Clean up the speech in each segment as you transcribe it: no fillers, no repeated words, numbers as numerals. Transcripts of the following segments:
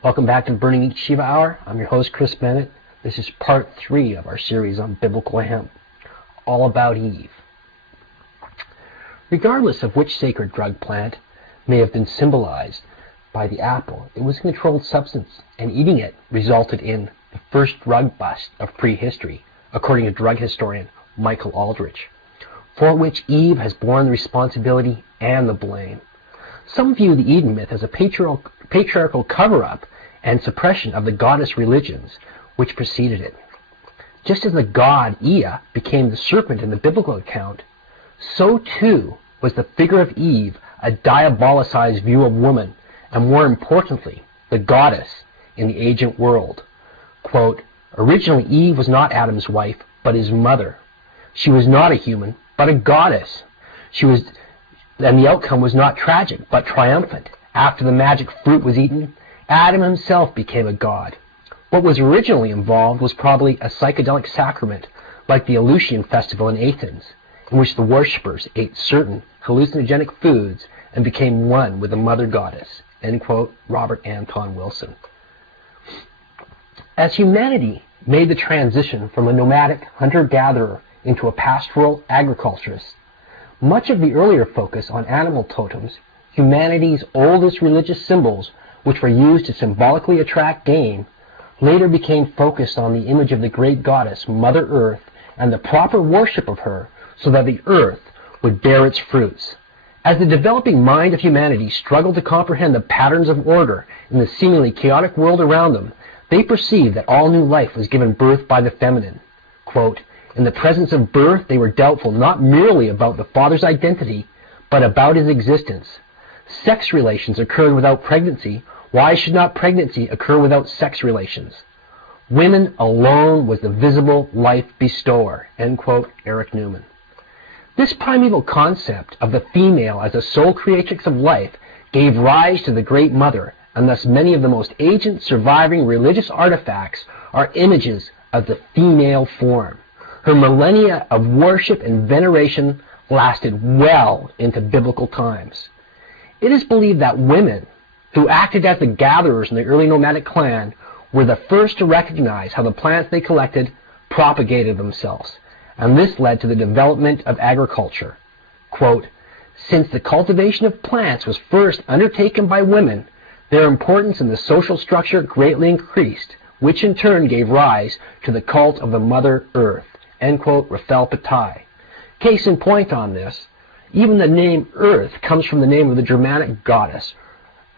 Welcome back to Burning Shiva Hour. I'm your host, Chris Bennett. This is part 3 of our series on Biblical Hemp, all about Eve. Regardless of which sacred drug plant may have been symbolized by the apple, it was a controlled substance, and eating it resulted in the first drug bust of prehistory, according to drug historian Michael Aldrich, for which Eve has borne the responsibility and the blame. Some view the Eden myth as a patriarchal cover-up and suppression of the goddess religions which preceded it. Just as the god Ea became the serpent in the biblical account, so too was the figure of Eve a diabolicized view of woman, and more importantly, the goddess in the ancient world. Quote, originally Eve was not Adam's wife, but his mother. She was not a human, but a goddess. And the outcome was not tragic, but triumphant. After the magic fruit was eaten, Adam himself became a god. What was originally involved was probably a psychedelic sacrament, like the Eleusinian festival in Athens, in which the worshippers ate certain hallucinogenic foods and became one with the mother goddess. End quote, Robert Anton Wilson. As humanity made the transition from a nomadic hunter-gatherer into a pastoral agriculturist, much of the earlier focus on animal totems, humanity's oldest religious symbols, which were used to symbolically attract game, later became focused on the image of the great goddess, Mother Earth, and the proper worship of her so that the earth would bear its fruits. As the developing mind of humanity struggled to comprehend the patterns of order in the seemingly chaotic world around them, they perceived that all new life was given birth by the feminine. Quote, in the presence of birth, they were doubtful not merely about the father's identity, but about his existence. Sex relations occurred without pregnancy. Why should not pregnancy occur without sex relations? Women alone was the visible life bestower. End quote, Eric Newman. This primeval concept of the female as a sole creatrix of life gave rise to the Great Mother, and thus many of the most ancient surviving religious artifacts are images of the female form. Her millennia of worship and veneration lasted well into biblical times. It is believed that women, who acted as the gatherers in the early nomadic clan, were the first to recognize how the plants they collected propagated themselves, and this led to the development of agriculture. Quote, since the cultivation of plants was first undertaken by women, their importance in the social structure greatly increased, which in turn gave rise to the cult of the Mother Earth. End quote, Rafael Patai. Case in point on this, even the name Earth comes from the name of the Germanic goddess,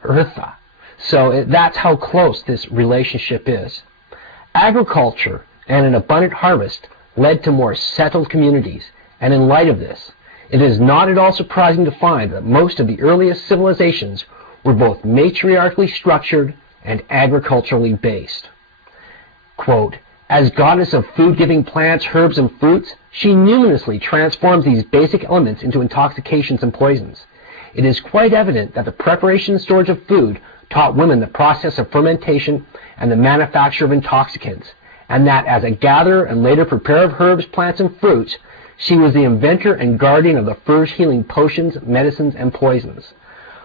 Eartha. So that's how close this relationship is. Agriculture and an abundant harvest led to more settled communities, and in light of this, it is not at all surprising to find that most of the earliest civilizations were both matriarchally structured and agriculturally based. Quote, as goddess of food-giving plants, herbs, and fruits, she numerously transforms these basic elements into intoxications and poisons. It is quite evident that the preparation and storage of food taught women the process of fermentation and the manufacture of intoxicants, and that as a gatherer and later preparer of herbs, plants, and fruits, she was the inventor and guardian of the first healing potions, medicines, and poisons.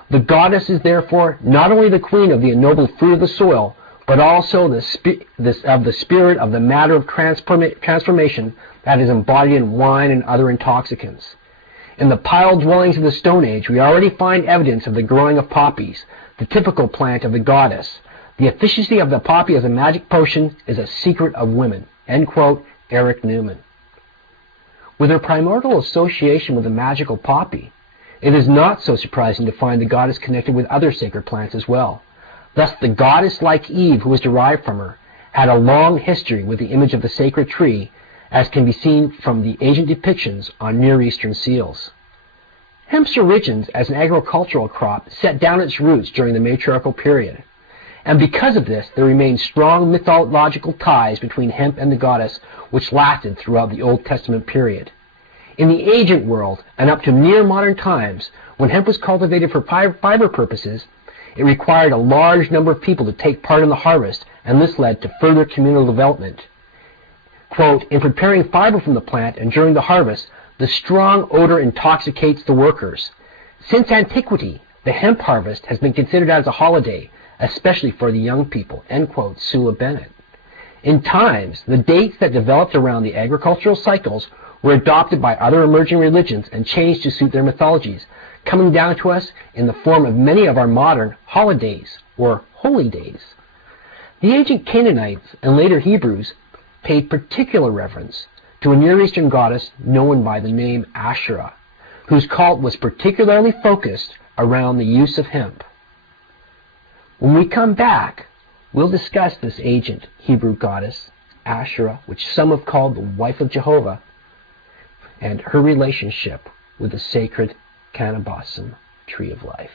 The goddess is therefore not only the queen of the ennobled fruit of the soil, but also the spirit of the matter of transformation that is embodied in wine and other intoxicants. In the pile dwellings of the Stone Age, we already find evidence of the growing of poppies, the typical plant of the goddess. The efficiency of the poppy as a magic potion is a secret of women. End quote, Eric Newman. With her primordial association with the magical poppy, it is not so surprising to find the goddess connected with other sacred plants as well. Thus, the goddess, like Eve, who was derived from her, had a long history with the image of the sacred tree, as can be seen from the ancient depictions on Near Eastern seals. Hemp's origins as an agricultural crop set down its roots during the matriarchal period, and because of this, there remain strong mythological ties between hemp and the goddess, which lasted throughout the Old Testament period. In the ancient world, and up to near modern times, when hemp was cultivated for fiber purposes, it required a large number of people to take part in the harvest, and this led to further communal development. Quote, in preparing fiber from the plant and during the harvest, the strong odor intoxicates the workers. Since antiquity, the hemp harvest has been considered as a holiday, especially for the young people, end quote, Sula Bennett. In times, the dates that developed around the agricultural cycles were adopted by other emerging religions and changed to suit their mythologies, coming down to us in the form of many of our modern holidays or holy days. The ancient Canaanites and later Hebrews paid particular reverence to a Near Eastern goddess known by the name Asherah, whose cult was particularly focused around the use of hemp. When we come back, we'll discuss this ancient Hebrew goddess, Asherah, which some have called the wife of Jehovah, and her relationship with the sacred cannabis, tree of life.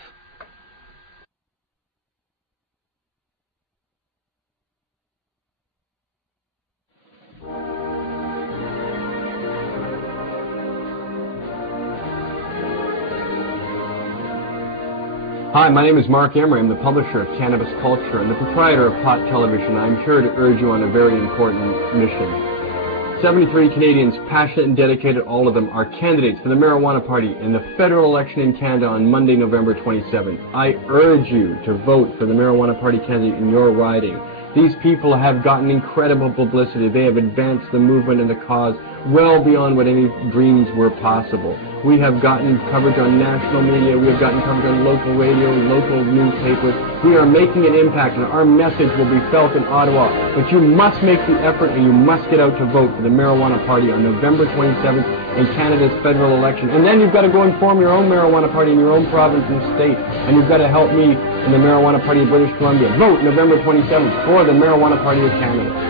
Hi, my name is Mark Emery. I'm the publisher of Cannabis Culture and the proprietor of Pot Television. I'm here to urge you on a very important mission. 73 Canadians, passionate and dedicated, all of them, are candidates for the Marijuana Party in the federal election in Canada on Monday, November 27th. I urge you to vote for the Marijuana Party candidate in your riding. These people have gotten incredible publicity. They have advanced the movement and the cause well beyond what any dreams were possible. We have gotten coverage on national media. We have gotten coverage on local radio, local newspapers. We are making an impact, and our message will be felt in Ottawa. But you must make the effort, and you must get out to vote for the Marijuana Party on November 27th in Canada's federal election. And then you've got to go and form your own Marijuana Party in your own province and state. And you've got to help me in the Marijuana Party of British Columbia. Vote November 27th for the Marijuana Party of Canada.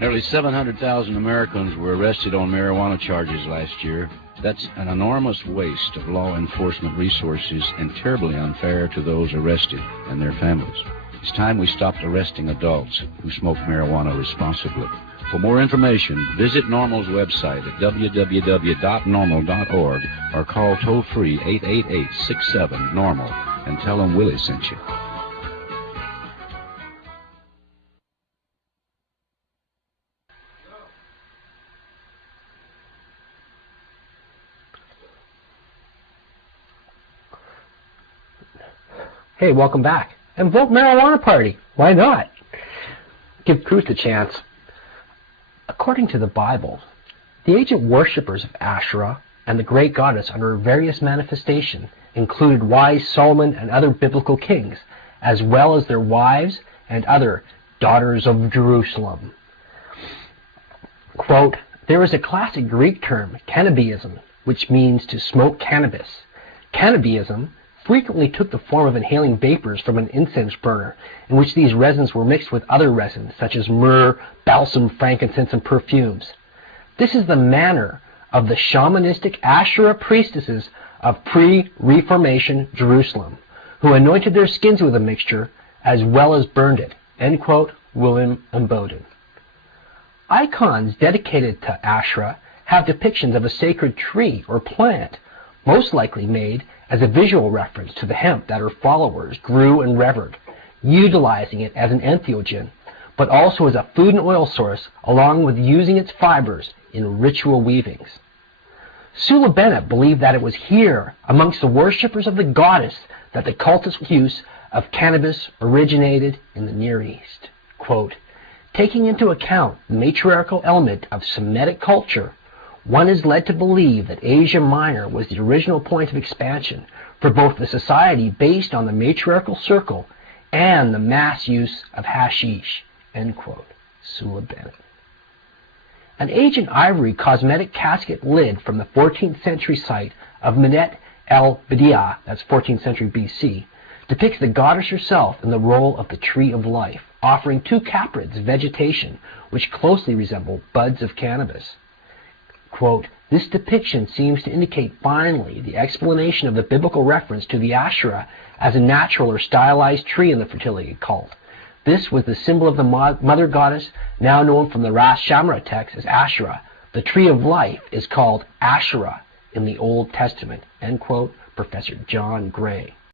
Nearly 700,000 Americans were arrested on marijuana charges last year. That's an enormous waste of law enforcement resources and terribly unfair to those arrested and their families. It's time we stopped arresting adults who smoke marijuana responsibly. For more information, visit NORML's website at www.normal.org or call toll-free 888-67-NORMAL and tell them Willie sent you. Hey, welcome back. And vote Marijuana Party. Why not? Give truth a chance. According to the Bible, the ancient worshippers of Asherah and the great goddess under her various manifestations included wise Solomon and other biblical kings, as well as their wives and other daughters of Jerusalem. Quote, there is a classic Greek term, cannabism, which means to smoke cannabis. Cannabism frequently took the form of inhaling vapors from an incense burner, in which these resins were mixed with other resins, such as myrrh, balsam, frankincense, and perfumes. This is the manner of the shamanistic Asherah priestesses of pre-Reformation Jerusalem, who anointed their skins with a mixture, as well as burned it. End quote, William M. Bowden. Icons dedicated to Asherah have depictions of a sacred tree or plant, most likely made as a visual reference to the hemp that her followers grew and revered, utilizing it as an entheogen, but also as a food and oil source, along with using its fibers in ritual weavings. Sula Bennett believed that it was here, amongst the worshippers of the goddess, that the cultist use of cannabis originated in the Near East. Quote, taking into account the matriarchal element of Semitic culture, one is led to believe that Asia Minor was the original point of expansion for both the society based on the matriarchal circle and the mass use of hashish. End quote. Sula Bennett. An ancient ivory cosmetic casket lid from the 14th century site of Menet el Bediah, that's 14th century BC, depicts the goddess herself in the role of the tree of life, offering two caprids vegetation which closely resemble buds of cannabis. Quote, this depiction seems to indicate finally the explanation of the biblical reference to the Asherah as a natural or stylized tree in the fertility cult. This was the symbol of the mother goddess, now known from the Ras Shamra text as Asherah. The tree of life is called Asherah in the Old Testament. End quote, Professor John Gray.